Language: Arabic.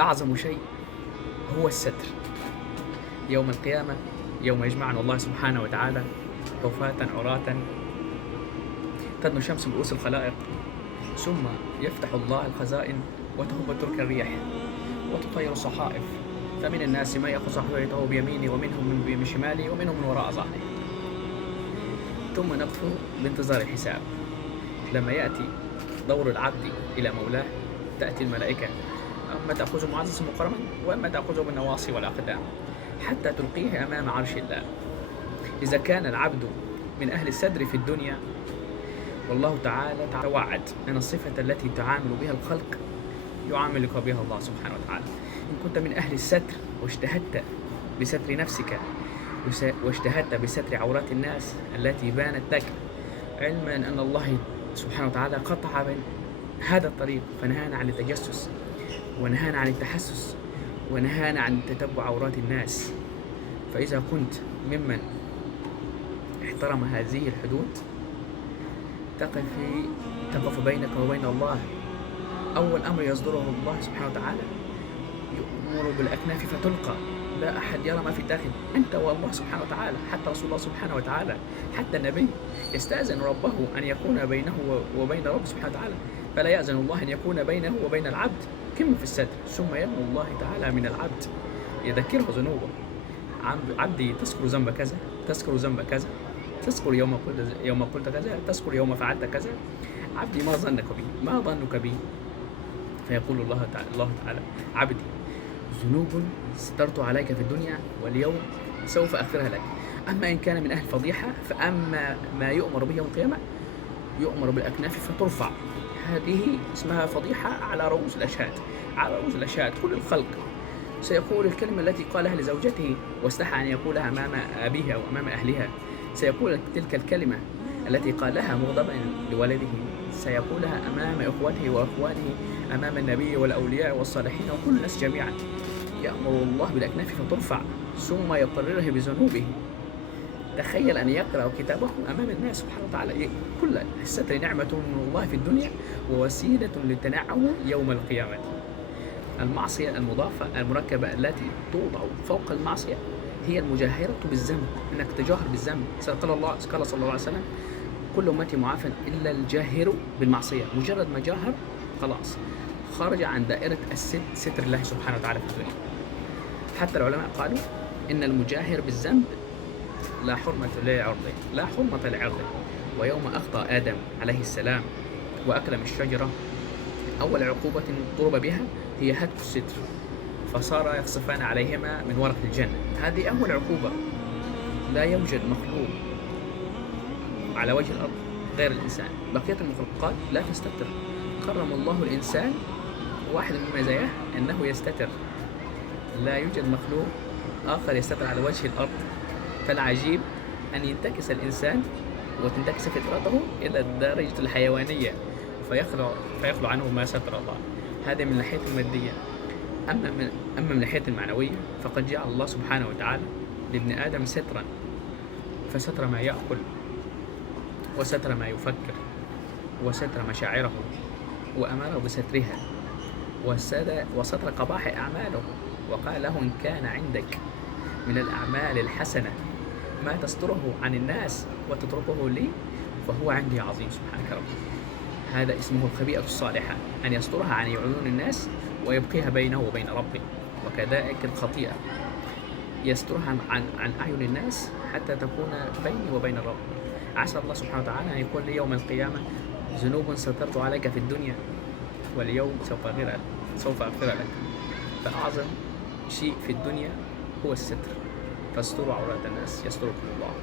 أعظم شيء هو الستر. يوم القيامة، يوم يجمعنا الله سبحانه وتعالى حفاة عراة تدنو الشمس من رؤوس الخلائق، ثم يفتح الله الخزائن وتهب ترك الريح وتطير الصحائف، فمن الناس من يأخذ صحيفته بيمينه ومنهم من شماله ومنهم من وراء ظهره، ثم نقف بانتظار الحساب. لما يأتي دور العبد إلى مولاه تأتي الملائكة، أما تأخذه معززا مكرما وأما تأخذه بالنواصي والأقدام حتى تلقيه أمام عرش الله. إذا كان العبد من أهل الستر في الدنيا، والله تعالى توعد أن الصفة التي تعامل بها الخلق يعاملك بها الله سبحانه وتعالى. إن كنت من أهل الستر واجتهدت بستر نفسك واجتهدت بستر عورات الناس التي بانت لك، علما أن الله سبحانه وتعالى قطع هذا الطريق، فنهانا عن التجسس ونهانا عن التحسس ونهانا عن تتبع عورات الناس. فإذا كنت ممن احترم هذه الحدود تقف بينك وبين الله. أول أمر يصدره الله سبحانه وتعالى يؤمر بالأكناف فتلقى، لا أحد يرى ما في الداخل، أنت والله سبحانه وتعالى. حتى رسول الله سبحانه وتعالى، حتى النبي يستأذن ربه أن يكون بينه وبين ربه سبحانه وتعالى، فلا يأذن الله أن يكون بينه وبين العبد كم في الستر. ثم يدعو الله تعالى من العبد يذكره ذنوبه، عبدي تذكر ذنب كذا، تذكر ذنب كذا، تذكر يوم قلت كذا، تذكر يوم فعلت كذا، عبدي ما ظنك بي، ما ظنك بي؟ فيقول الله تعالى عبدي ذنوب سترت عليك في الدنيا واليوم سوف أغفرها لك. أما إن كان من أهل فضيحة فأما ما يؤمر به يوم القيامة يؤمر بالأكناف فترفع. هذه اسمها فضيحة على رؤوس الأشهاد، على رؤوس الأشهاد. كل الخلق سيقول الكلمة التي قالها لزوجته واستحى أن يقولها أمام أبيها أو أمام أهلها، سيقول تلك الكلمة التي قالها مغضبا لولده سيقولها أمام إخوته وأخوانه، أمام النبي والأولياء والصالحين وكل الناس جميعا. يأمر الله بالأكناف فترفع ثم يقرره بذنوبه. تخيل أن يقرأ كتابه أمام الناس سبحانه وتعالى. كل الستر نعمة من الله في الدنيا ووسيلة للتنعم يوم القيامة. المعصية المضافة المركبة التي توضع فوق المعصية هي المجاهرة بالذنب، أنك تجاهر بالذنب. قال صلى الله عليه وسلم كل أمتي معافى إلا الجاهر بالمعصية. مجرد ما جاهر خلاص خرج عن دائرة ستر الله سبحانه وتعالى في الدنيا. حتى العلماء قالوا إن المجاهر بالذنب لا حرمة لعرضه، لا حرمة لعرضه. ويوم أخطأ آدم عليه السلام وأكل من الشجرة أول عقوبة ضرب بها هي هتك الستر، فصار يخصفان عليهما من ورق الجنة. هذه أول عقوبة. لا يوجد مخلوق على وجه الأرض غير الإنسان، بقية المخلوقات لا تستتر. كرم الله الإنسان، واحد من مزاياه أنه يستتر. لا يوجد مخلوق آخر يستتر على وجه الأرض. فالعجيب أن ينتكس الإنسان وتنتكس فطرته إلى الدرجة الحيوانية فيخلو عنه ما ستر الله. هذا من ناحية المادية. أما من ناحية المعنوية فقد جعل الله سبحانه وتعالى لابن آدم سترا، فستر ما يأكل وستر ما يفكر وستر مشاعره وأمره بسترها وستر قباح أعماله، وقال له إن كان عندك من الأعمال الحسنة ما تستره عن الناس وتتركه لي فهو عندي عظيم سبحانك ربي. هذا اسمه الخبيئة الصالحة، أن يسترها عن عيون الناس ويبقيها بينه وبين ربه. وكذلك الخطيئة يسترها عن أعين الناس حتى تكون بيني وبين الرب. عسى الله سبحانه وتعالى أن يقول لي يوم القيامة ذنوب سترت عليك في الدنيا واليوم سوف أغفر لك. فأعظم شيء في الدنيا هو الستر، فاستروا عورات الناس يستركم الله.